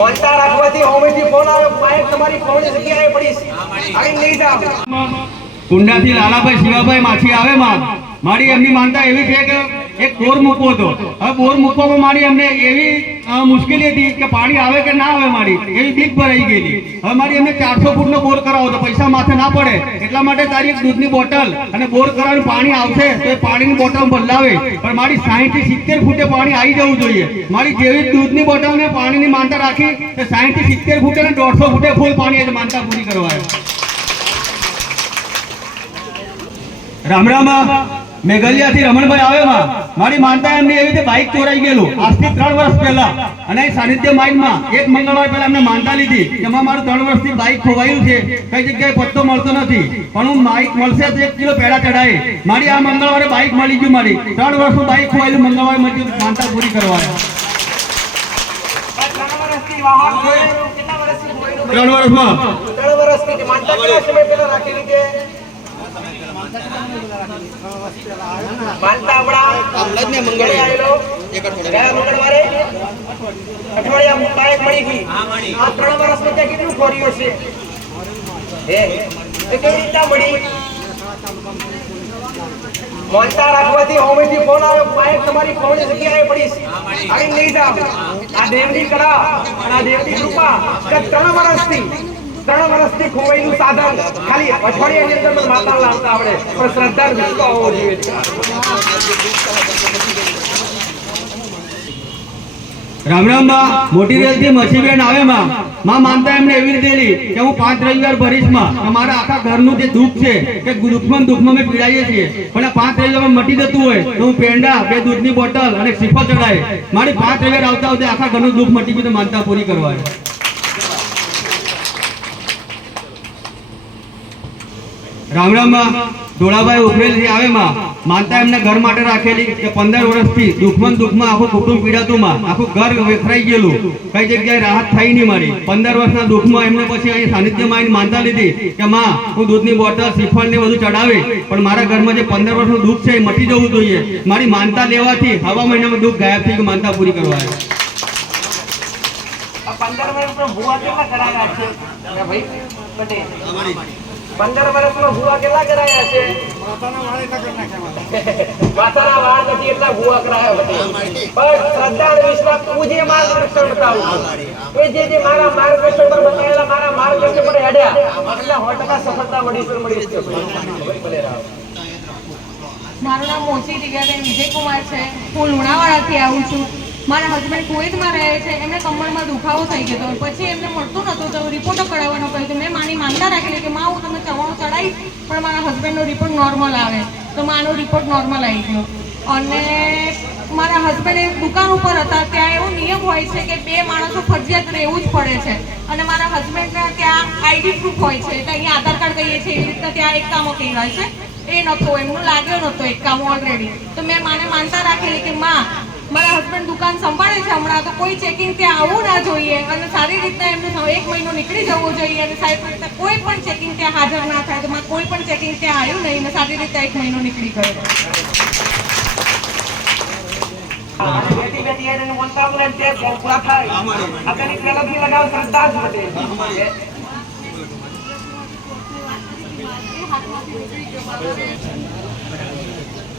માનતા રાખવાથી કુંડાથી લાલાભાઈ શિવાભાઈ માછી આવે માં મારી એમની માનતા એવી છે કે એક બોર મૂકવો હતો. હવે બોર મૂકવામાં મારી અમને એવી મુશ્કેલી હતી કે પાણી આવે કે ના આવે મારી, એવી બીક ભરાઈ ગયેલી. હવે મારી એમને ચારસો ફૂટનો બોર કરાવો તો પૈસા માથે ના પડે. એટલા માટે તારી એક દૂધની બોટલ અને બોર કરાવીને પાણી આવશે તો એ પાણીની બોટલ બદલાવે. પણ મારી સાહીઠથી સિત્તેર ફૂટે પાણી આવી જવું જોઈએ. મારી જેવી દૂધની બોટલ ને પાણીની માનતા રાખી તો સાહીઠથી સિત્તેર ફૂટે ને દોઢસો ફૂટે ફૂલ પાણી આજે માનતા પૂરી કરવાય રામ રામ મેઘલિયા થી રમણભાઈ આવે માં મારી માનતા એમની એવી રીતે બાઇક ચોરાઈ ગયેલું. આજથી ત્રણ વર્ષ પહેલા. અને સાનિધ્ય માઇન્ડમાં એક મંગળવાર પહેલા એમને માનતા લીધી એમાં મારું ત્રણ વર્ષથી બાઇક ખોવાયું છે. કઈ જગ્યાએ પત્તો મળતો નથી. પણ હું બાઇક મળશે તો એક કિલો પેડા ચડાય મારી આ મંગળવારે બાઇક મળી ગયું મારી. ત્રણ વર્ષનું બાઇક ખોવાયેલું. મંગળવારે મળી માનતા પૂરી કરવા? ત્રણ વર્ષમાં. ત્રણ વર્ષથી માનતા કેટલા સમય પહેલા રાખેલી છે આ ત્રણ વર્ષમાં ત્યાં રાખવાથી ફોન આવ્યો બાઇક તમારી ફોન જગ્યાએ પડીશ આઈ નહીં જાવ આ દેવની કળા આ દેવની કૃપા ત્રણ વર્ષથી ત્રણ વર્ષથી ખોવાયેલું સાધન ખાલી અઠવાડિયાની અંદર માતા લાવતા આવડે. પણ શ્રદ્ધા વિશ્વ હોવો જોઈએ. રામ રામમાં મોટી રેલથી મસીબેન આવે માં માં માનતા એમને એવી રીતે લી કે હું પાંચ રવિવાર ભરીશમાં. મારા આખા ઘરનું જે દુઃખ છે કે દુઃખમાં દુઃખમાં અમે પીડાઈએ છીએ. પણ આ પાંચ રવિવારમાં મટી જતું હોય તો હું પેંડા, બે દૂધની બોટલ અને શ્રીફળ ચડાય. મારી પાંચ રવિવાર આવતા આવતા આખા ઘરનું દુઃખ મટી ગયું માનતા પૂરી કરવા રામ રામમાં ધોળાભાઈ ઉભરેલ આવે માં માનતા એમને ઘર માટે રાખેલી કે પંદર વર્ષથી દુઃખમાં દુઃખમાં આખું કુટુંબ પીડાતું માં આખું ઘર વેફરાઈ ગયેલું. કઈ જગ્યાએ રાહત થઈ નહીં મારી. પંદર વર્ષના દુઃખમાં એમને પછી અહીં સાનિધ્યમાં આવીને માનતા લીધી કે માં હું દૂધની બોટલ શ્રીફળ ને બધું ચડાવે પણ મારા ઘરમાં જે પંદર વર્ષનું દુઃખ છે એ મટી જવું જોઈએ. મારી માનતા લેવાથી હવા મહિનામાં દુઃખ ગાયબ થઈ ગયું માનતા પૂરી કરવા આ પંદર વર્ષમાં ભૂવા કેટલા કરાયા છે? ભાઈ પટેલ પંદર વર્ષમાં ભૂવા કેટલા કરાયા છે? માથાના વાળ નથી એટલા ભૂવા કરાયા પટેલ પણ શ્રદ્ધા અને વિશ્વાસ હું જે માર્ગદર્શન બતાવું. એ જે જે મારા માર્ગદર્શન પર બતાવેલા મારા માર્ગદર્શન પર હેડ્યા. એટલે સો ટકા સફળતા મળી છે મળી છે ભલે રામ મારું નામ મોચી દિવ્યાબેન વિજયકુમાર છે. હું લુણાવાડાથી આવું છું. મારા હસબન્ડ કુવેતમાં રહે છે, એમને કમરમાં દુખાવો થઈ ગયો હતો. પછી એમને મળતું નહોતું, તો રિપોર્ટો કરાવવાનો કહ્યું તો મેં માની માનતા રાખેલી કે માં, હું તમને ચવાણું ચડાવીશ, પણ મારા હસબન્ડનો રિપોર્ટ નોર્મલ આવે. તો માનો રિપોર્ટ નોર્મલ આવી ગયો. અને મારા હસબન્ડ એ દુકાન ઉપર હતા, ત્યાં એવો નિયમ હોય છે કે બે માણસો ફરજિયાત રહેવું જ પડે છે. અને મારા હસબન્ડના ત્યાં આઈડી પ્રૂફ હોય છે, એટલે અહીંયા આધાર કાર્ડ કહીએ છીએ, એવી રીતના ત્યાં એક કામો કહેવાય છે. એ નહોતો, એમનું લાગ્યો નહોતો એક કામ ઓલરેડી તો મેં માને માનતા રાખેલી કે માં મારા હસબન્ડ દુકાન સંભાળે છે હમણાં, તો કોઈ ચેકિંગ ત્યાં આવવું ના જોઈએ અને સારી રીતના એમને એક મહિનો નીકળી જવો જોઈએ અને સારી રીતના કોઈ પણ ચેકિંગ ત્યાં હાજર ના થાય, તો મારે કોઈ પણ ચેકિંગ ત્યાં આવ્યું નહીં અને સારી રીતે એક મહિનો નીકળી ગયો. અને બેટી બેટી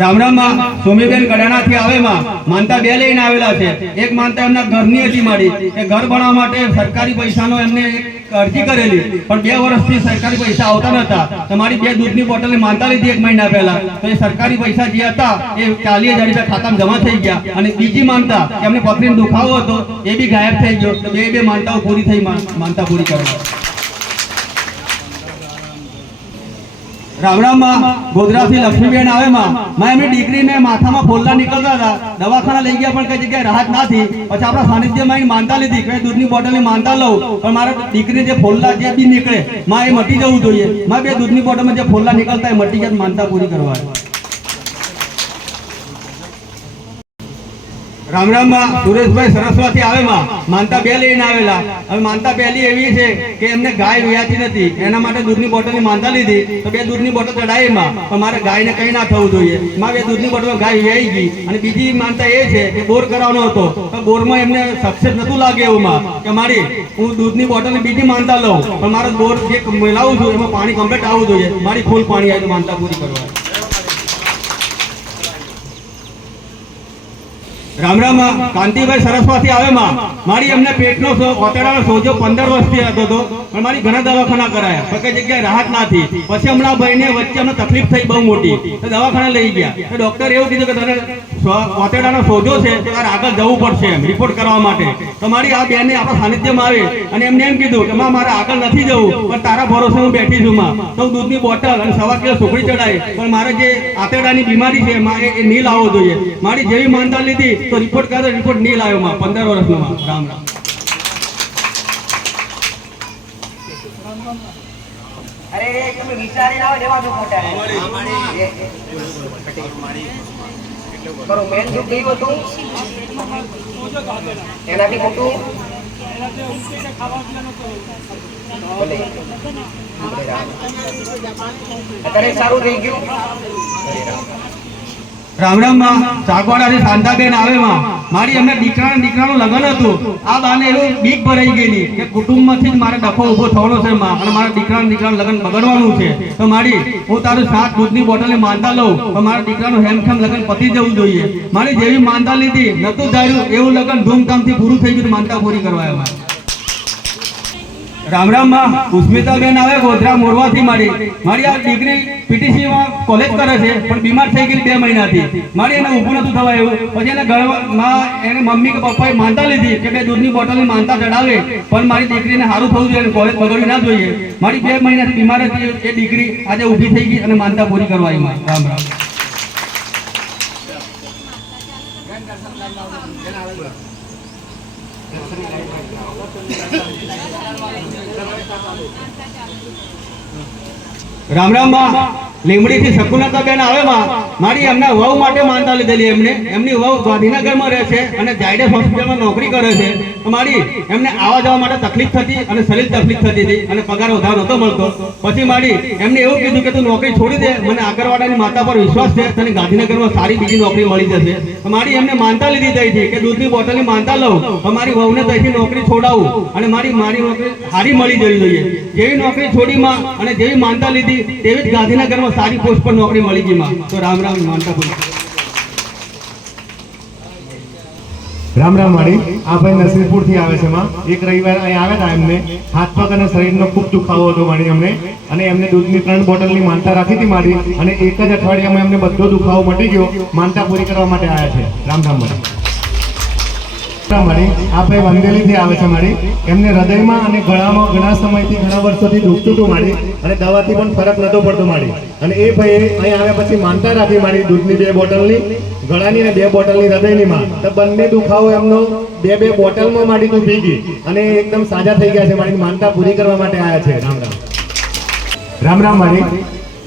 રામ રામમાં સોમીબેન ગડાણાથી આવે માનતા બે લઈને આવેલા છે. એક માનતા એમના ઘરની હતી મારી એ ઘર બનાવવા માટે સરકારી પૈસાનો એમને અરજી કરેલી. પણ બે વર્ષથી સરકારી પૈસા આવતા નતા તમારી બે દૂધની બોટલની માનતા લીધી એક મહિના પહેલા. એ સરકારી પૈસા જે હતા એ ચાલીસ હજાર રૂપિયા ખાતામાં જમા થઈ ગયા. અને બીજી માનતા એમને પથરીનો દુખાવો હતો, એ બી ગાયબ થઈ ગયો. બે બે માનતાઓ પૂરી થઈ માનતા પૂરી કરવા. રામ રામમાં ગોધરાથી લક્ષ્મીબેન આવે માં એમની દીકરીને માથામાં ફોલ્લા નીકળતા હતા. દવાખાના લઈ ગયા પણ કઈ જગ્યાએ રાહત ના થઈ. પછી આપણા સાનિધ્યમાં માનતા લીધી કે દૂધની બોટલની માનતા લઉં. પણ મારા દીકરીને જે ફોલ્લા જે બી નીકળે, માં એ મટી જવું જોઈએ. માં બે દૂધની બોટલમાં જે ફોલ્લા નીકળતા એ મટી જાય માનતા પૂરી કરવા રામ રામમાં સુરેશભાઈ સરસ્વતી આવે માં. માનતા બે લઈને આવેલા. હવે માનતા પહેલી એવી છે કે એમને ગાય વ્યાતી નથી. એના માટે દૂધની બોટલની માનતા લીધી. તો બે દૂધની બોટલ ચડાવી માં. પણ મારે ગાયને કઈ ના થવું જોઈએ. માં બે દૂધની બોટલ ગાય વ્યાઈ ગઈ. અને બીજી માનતા એ છે કે બોર કરાવવાનો હતો. તો બોરમાં એમને સક્સેસ નતું લાગે એવું માં. કે મારી, હું દૂધની બોટલની બીજી માનતા લઉં. પણ મારો બોર જે મેલાવું છું, એમાં પાણી કમ્પ્લીટ આવવું જોઈએ. મારી ફૂલ પાણી આવી માનતા પૂરી કરવા. રામ રામ કાંતિભાઈ સરસ્વતી આવે માં મારી એમને પેટનો ઓતેડાનો સોજો પંદર વર્ષથી હતો હતો પણ મારી ઘણા દવાખાના કરાયા. પણ કઈ જગ્યાએ રાહત ના થઈ. પછી હમણાં ભાઈને વચ્ચે અમને તકલીફ થઈ બહુ મોટી. તો દવાખાને લઈ ગયા. તો ડૉક્ટર એવું કીધું કે તને ઓતેડાનો સોજો છે, તો તારે આગળ જવું પડશે એમ રિપોર્ટ કરવા માટે. તો મારી આ બેને આપણા સાનિધ્યમાં આવે અને એમને એમ કીધું કે મારે આગળ નથી જવું, પણ તારા ભરોસે હું બેઠી છું, માં. તો દૂધની બોટલ અને સવા કિલો સુખડી ચડાય પણ મારે જે આતેડાની બીમારી છે એ નીલ લાવવો જોઈએ. મારી જેવી માનતા લીધી તો રિપોર્ટ કર્યો રિપોર્ટ નહીં લાવ્યો માં પંદર વર્ષનો માં રામ રામ. અરે તમે વિચારીને આવો દેવા દો મોટા મારું મેન દુઃખ ગયું હતું? એનાથી મોટું અત્યારે સારું થઈ ગયું. રામ રામમાં ચાકવાડાથી શાંતાબેન આવે માં મારી એમને દીકરા દીકરાનું લગ્ન હતું. આ બાને એવું બીક ભરાઈ ગયેલી કે કુટુંબમાંથી જ મારે ડખો ઊભો થવાનો છે માં અને મારા દીકરા દીકરાનું લગ્ન બગડવાનું છે. તો મારી, હું તારું સાત દૂધની બોટલની માનતા લઉં, તો મારા દીકરાનું હેમખેમ લગ્ન પતી જવું જોઈએ. મારી જેવી માનતા લીધી નતું ધાર્યું, એવું લગ્ન ધૂમધામથી પૂરું થઈ ગયું માનતા પૂરી કરવા આવ્યા. રામ રામમાં ઉસ્મિતાબેન આવે ગોધરા મોરવાથી મારી. મારી આ ડિગ્રી પીટીસી માં કોલેજ કરે છે, પણ બીમાર થઈ ગઈ બે મહિનાથી. મારી એને ઊભું નતું થવા એવું. પછી એને ઘરમાં એને મમ્મી કે પપ્પાએ માનતા લીધી કે બે દૂધની બોટલની માનતા ચડાવે, પણ મારી દીકરીને સારું થવું જોઈએ કોલેજ બગડવી ના જોઈએ. મારી બે મહિનાથી બીમાર હતી, એ દીકરી આજે ઊભી થઈ ગઈ અને માનતા પૂરી કરવા એમાં રામ રામ. રામ રામમાં લીમડી થી આવે મારી એમના વહુ માટે માનતા લીધેલી એમને. એમની વહુ ગાંધીનગરમાં રહે છે અને ઝાયડસ હોસ્પિટલમાં નોકરી કરે છે. તો મારી એમને આવવા જવા માટે તકલીફ થતી અને શરીર તકલીફ થતી હતી અને પગાર વધારો નહોતો મળતો. પછી મારી એમને એવું કીધું કે તું નોકરી છોડી દે. મને આગરવાડાની માતા પર વિશ્વાસ છે. તને ગાંધીનગરમાં સારી બીજી નોકરી મળી જશે. તો મારી એમને માનતા લીધી થઈ હતી કે દૂધની બોટલની માનતા લઉં. તો મારી વહુને ત્યાંથી નોકરી છોડાવું. અને મારી મારી નોકરી સારી મળી જવી જોઈએ. જેવી નોકરી છોડી માં અને જેવી માનતા લીધી, તેવી જ ગાંધીનગરમાં સારી પોસ્ટ પર નોકરી મળી ગઈ તો રામ રામ, માનતા બોલો રામ રામ માળી આ ભાઈ નસીરપુરથી આવે છે માં. એક રવિવાર અહીં આવ્યા હતા એમને. હાથ પગ અને શરીરનો ખૂબ દુખાવો હતો મારી અમને. અને એમને દૂધની ત્રણ બોટલની માનતા રાખી હતી મારી. અને એક જ અઠવાડિયામાં એમને બધો દુખાવો મટી ગયો. માનતા પૂરી કરવા માટે આવ્યા છે. રામ રામ માળી માળી. આ ભાઈ વંદેલીથી આવે છે મારી. એમને હૃદયમાં અને ગળામાં ઘણા સમયથી ઘણા વર્ષોથી દુખતું હતું મારી. અને દવાથી પણ ફરક નતો પડતો મારી. અને એ ભાઈએ અહીં આવ્યા પછી માનતા રાખી મારી દૂધની બે બોટલની, ગળાની અને બે બોટલની હૃદયની માં તો બંને દુખાવો એમનો બે બે બોટલમાં મારી પી ગઈ અને એકદમ સાજા થઈ ગયા છે મારી. માનતા પૂરી કરવા માટે આવ્યા છે. રામ રામ. રામ રામ મારી.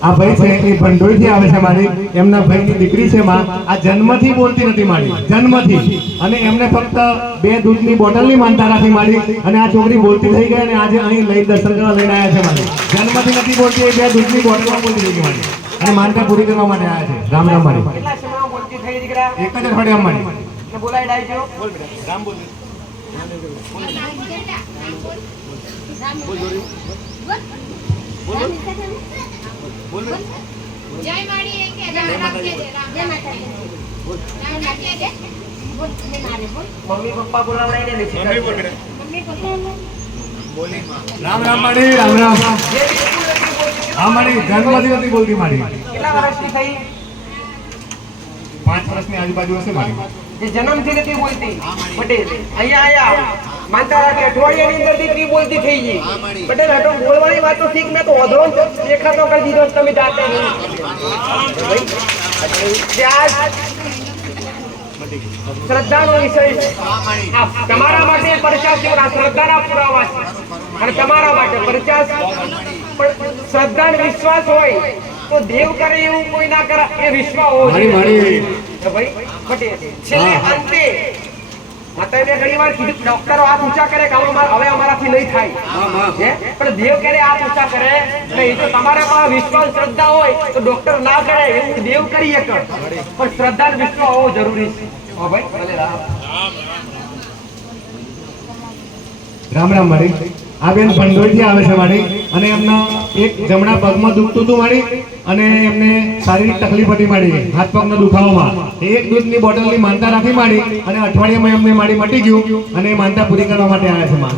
આ ભાઈ છે એ ભંડોળથી આવે છે મારી. એમના ભાઈની દીકરી છે માં. આ જન્મથી બોલતી નથી મારી. જન્મથી. અને એમને ફક્ત બે દૂધની બોટલની માનતા રાખી મારી. અને આ છોકરી બોલતી થઈ ગઈ અને આજે અહીં લઈ દર્શન કરવા લઈને આવ્યા છે મારી. જન્મથી નથી બોલતી એ બે દૂધની બોટલમાં બોલતી થઈ ગઈ મારી. અને માનતા પૂરી કરવા માટે આવ્યા છે. રામ રામ મારી. કેટલા સમયમાં બોલતી થઈ દીકરા? એક જ અઠવાડિયામાં મારી. ને બોલાય ડાયજો બોલ માડી એક બોલ. બોલ. બોલ. કે જય રામ રામ કે જય. રામ રામ કે જય. બોલ, ને મારે બોલ. મમ્મી પપ્પા નથી કરતા. મમ્મી બોલી રામ રામ મારી રામ રામ. હા મારી જન્મથી નથી બોલતી મારી કેટલા વર્ષથી થઈ પાંચ વર્ષની આજુબાજુ હશે મારી જે જન્મથી નથી બોલતી. પટેલ અહીંયા આયા. માનતા રાખે અઠવાડિયાની અંદર દીકરી બોલતી થઈ ગઈ. પટેલ હટો બોલવાની વાત તો ઠીક મેં તો અધરો દેખાતો કરી દીધો તમે જાતે શ્રદ્ધાનો વિષય છે. તમારા માટે પરચાસ જેવા શ્રદ્ધાના પુરાવા છે. અને તમારા માટે પરચાસ. પણ શ્રદ્ધા વિશ્વાસ હોય તો દેવ કરે એવું કોઈ ના કરે એ વિશ્વાસ હોવો મારી જોઈએ. મારી. ભાઈ પટેલ છેલ્લે અંતે માતાએ ઘણી વાર કીધું ડોક્ટરો હાથ ઊંચા કરે કે હવે અમારાથી નહીં થાય. પણ દેવ ક્યારે હાથ ઊંચા કરે? નહીં જો તમારા પાસે વિશ્વાસ શ્રદ્ધા હોય તો ડોક્ટર ના કરે એવું દેવ કરી શકે. પણ શ્રદ્ધા વિશ્વ હોવો જરૂરી છે. હો ભાઈ ભલે રામ. રામ રામ મારી. આ બેન ભંડોળથી આવે છે મારી. અને એમના એક જમણા પગમાં દુખતું હતું મારી અને એમને શારીરિક તકલીફ હતી મારી. હાથ પગનો દુખાવામાં. એક દૂધની બોટલની માનતા રાખી મારી અને અઠવાડિયામાં એમને મારી મટી ગયું અને માનતા પૂરી કરવા માટે આવે છે માં.